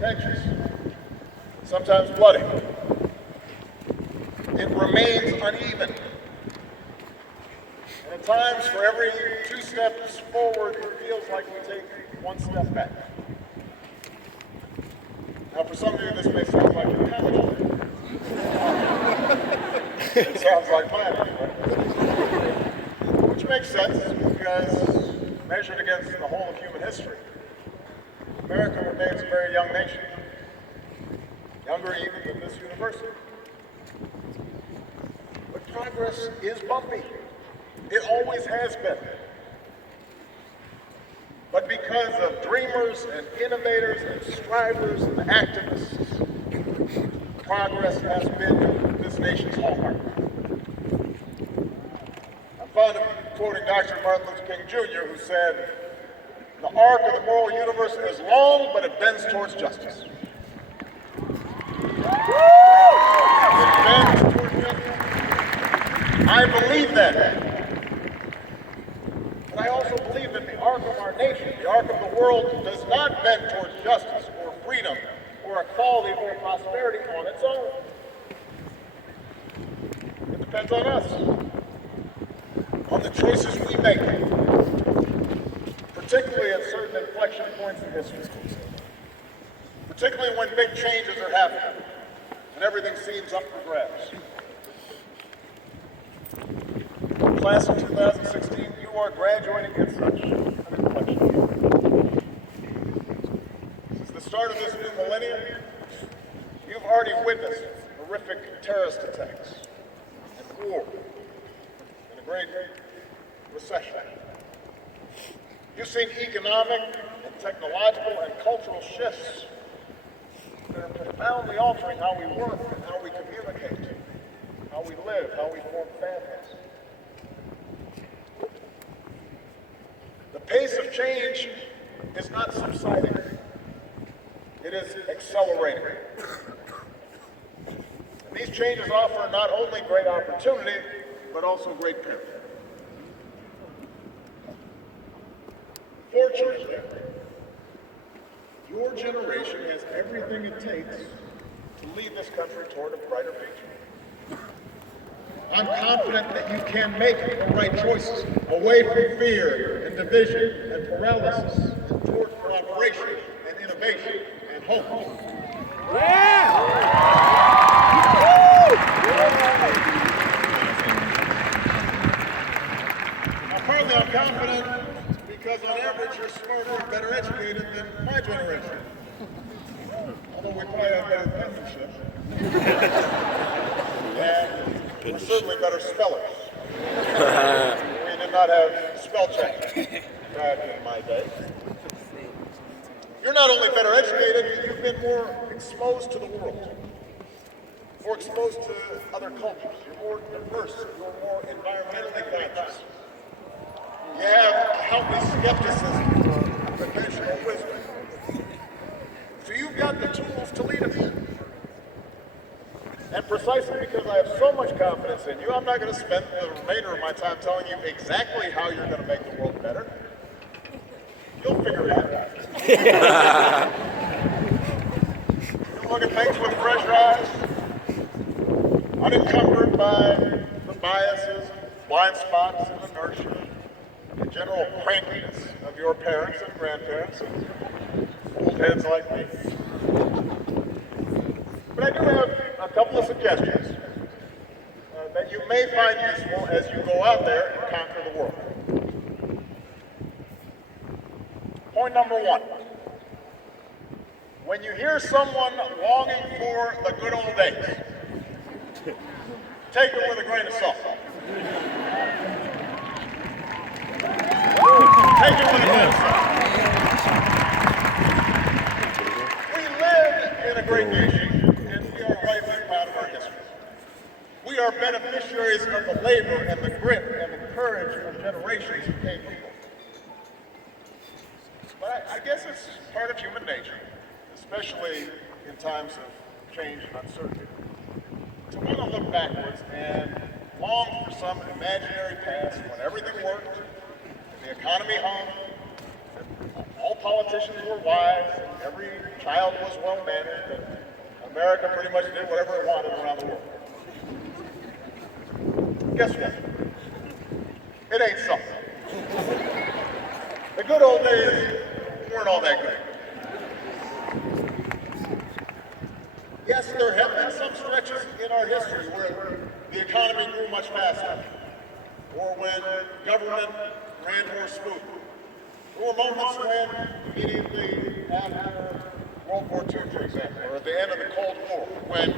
contentious, sometimes bloody. It remains uneven. And at times, for every 2 steps forward, it feels like we take 1 step back. Now, for some of you, this may sound like a comedy. It sounds like mine, anyway. Which makes sense, because measured against the whole of human history, America remains a very young nation, younger even than this university. But progress is bumpy. It always has been. But because of dreamers and innovators and strivers and activists, progress has been this nation's hallmark. I'm fond of quoting Dr. Martin Luther King Jr., who said, "The arc of the moral universe is long, but it bends towards justice." It bends towards justice. I believe that. But I also believe that the arc of our nation, the arc of the world, does not bend towards justice or freedom or equality or prosperity on its own. It depends on us, on the choices we make, particularly at certain inflection points in history, particularly when big changes are happening and everything seems up for grabs. Class of 2016, you are graduating at such an inflection. Since the start of this new millennium, you've already witnessed horrific terrorist attacks and war and a great recession. You've seen economic and technological and cultural shifts that are profoundly altering how we work and how we communicate, how we live, how we form families. The pace of change is not subsiding. It is accelerating. And these changes offer not only great opportunity, but also great peril. Fortunately, your generation has everything it takes to lead this country toward a brighter future. I'm confident that you can make the right choices away from fear and division and paralysis and toward cooperation and innovation and hope. Yeah! Now, partly I'm confident because on average you're smarter and better educated than my generation. Although we probably have better penmanship. And we're certainly better spellers. We did not have spell check back in my day. You're not only better educated, you've been more exposed to the world, more exposed to other cultures. You're more diverse, you're more environmentally conscious. You have healthy skepticism, conventional wisdom. So you've got the tools to lead us. And precisely because I have so much confidence in you, I'm not going to spend the remainder of my time telling you exactly how you're going to make the world better. You'll figure it out. You'll look at things with fresh eyes, unencumbered by the biases, blind spots, and inertia, the general crankiness of your parents and grandparents and old heads like me. But I do have a couple of suggestions that you may find useful as you go out there and conquer the world. Point number 1. When you hear someone longing for the good old days, take it with a grain of salt. Take it with a grain of salt. We live in a great nation. We are beneficiaries of the labor and the grit and the courage of generations who came before. But I guess it's part of human nature, especially in times of change and uncertainty, to want to look backwards and long for some imaginary past when everything worked, and the economy hummed, and all politicians were wise, and every child child was well mannered, and America pretty much did whatever it wanted around the world. Guess what? It ain't so. The good old days weren't all that good. Yes, there have been some stretches in our history where the economy grew much faster, or when government ran more smoothly. There were moments when, immediately after World War II, for example, or at the end of the Cold War, when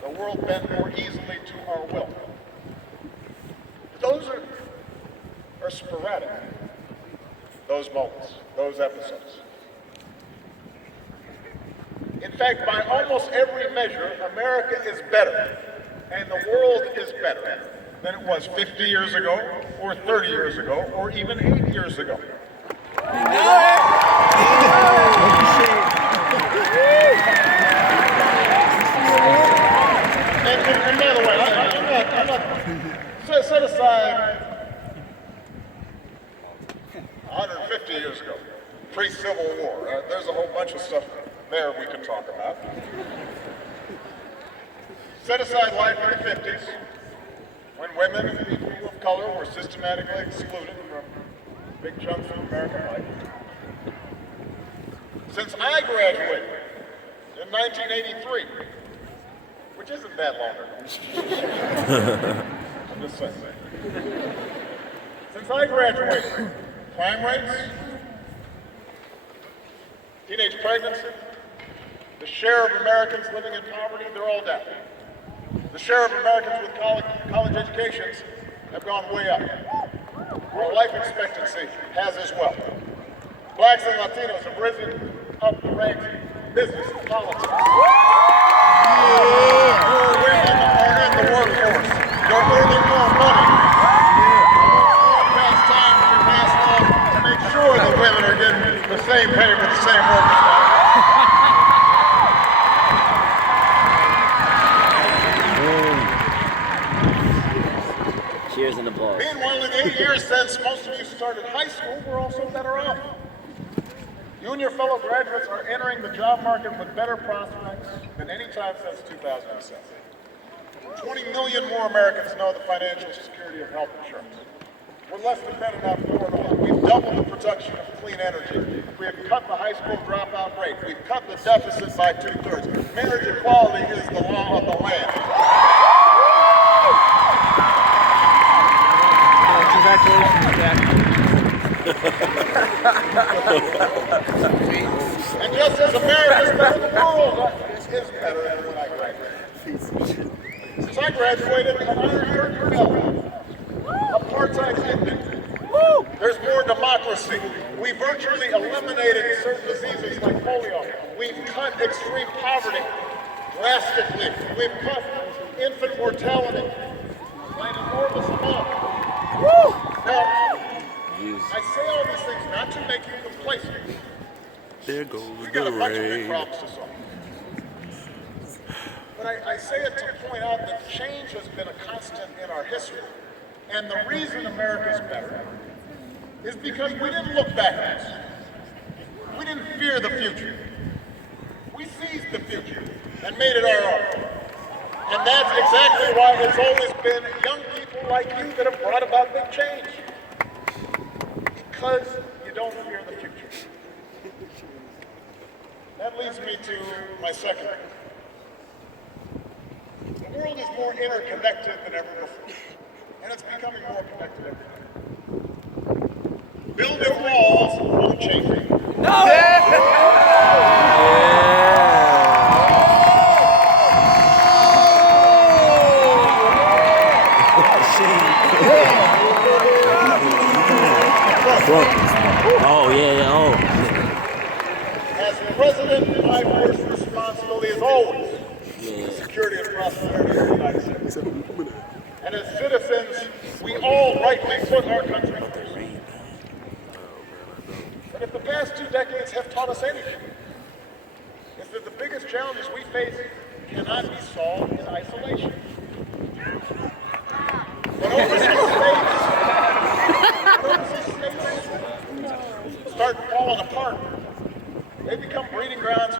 the world bent more easily to our will. Those are sporadic, those moments, those episodes. In fact, by almost every measure, America is better, and the world is better than it was 50 years ago, or 30 years ago, or even 8 years ago. And by the way, I'm not set aside 150 years ago, pre-Civil War. There's a whole bunch of stuff there we can talk about. Set aside life in the 50s, when women and people of color were systematically excluded from big chunks of American life. Since I graduated in 1983, which isn't that long ago. I'm just saying. Since I graduated, crime rates, teenage pregnancy, the share of Americans living in poverty, they're all down. The share of Americans with college educations have gone way up. Our life expectancy has as well. Blacks and Latinos have risen up the ranks in business and politics. More women are in the workforce. They're earning more money. It's time to pass laws to make sure that women are getting the same pay for the same work as men. Cheers and applause. Meanwhile, in the 8 years since most of you started high school, we're also better off. You and your fellow graduates are entering the job market with better prospects than any time since 2007. 20 million more Americans know the financial security of health insurance. We're less dependent on foreign oil. We've doubled the production of clean energy. We have cut the high school dropout rate. We've cut the deficit by 2/3. Marriage equality is the law of the land. Congratulations, Jack. And just as America's better, the world is better than when I graduated. Since I graduated, an Iron Curtain fell. Apartheid ended. There's more democracy. We virtually eliminated certain diseases like polio. We've cut extreme poverty drastically. We've cut infant mortality by an enormous amount. Now, I say all these things not to make you complacent. There goes We got a the bunch of big rain. problems to solve. But I say it to point out that change has been a constant in our history. And the reason America's better is because we didn't look backwards. We didn't fear the future. We seized the future and made it our own. And that's exactly why it's always been young people like you that have brought about big change. Because you don't fear the future. That leads me to my second. The world is more interconnected than ever before. And it's becoming more connected every day. Building walls won't change it. No! Oh, yeah, oh. As president, my first responsibility is always the security and prosperity of the United States. And as citizens, we all rightly put our country first. But if the past 2 decades have taught us anything, it's that the biggest challenges we face cannot be solved in isolation. But overseas states start falling apart. They become breeding grounds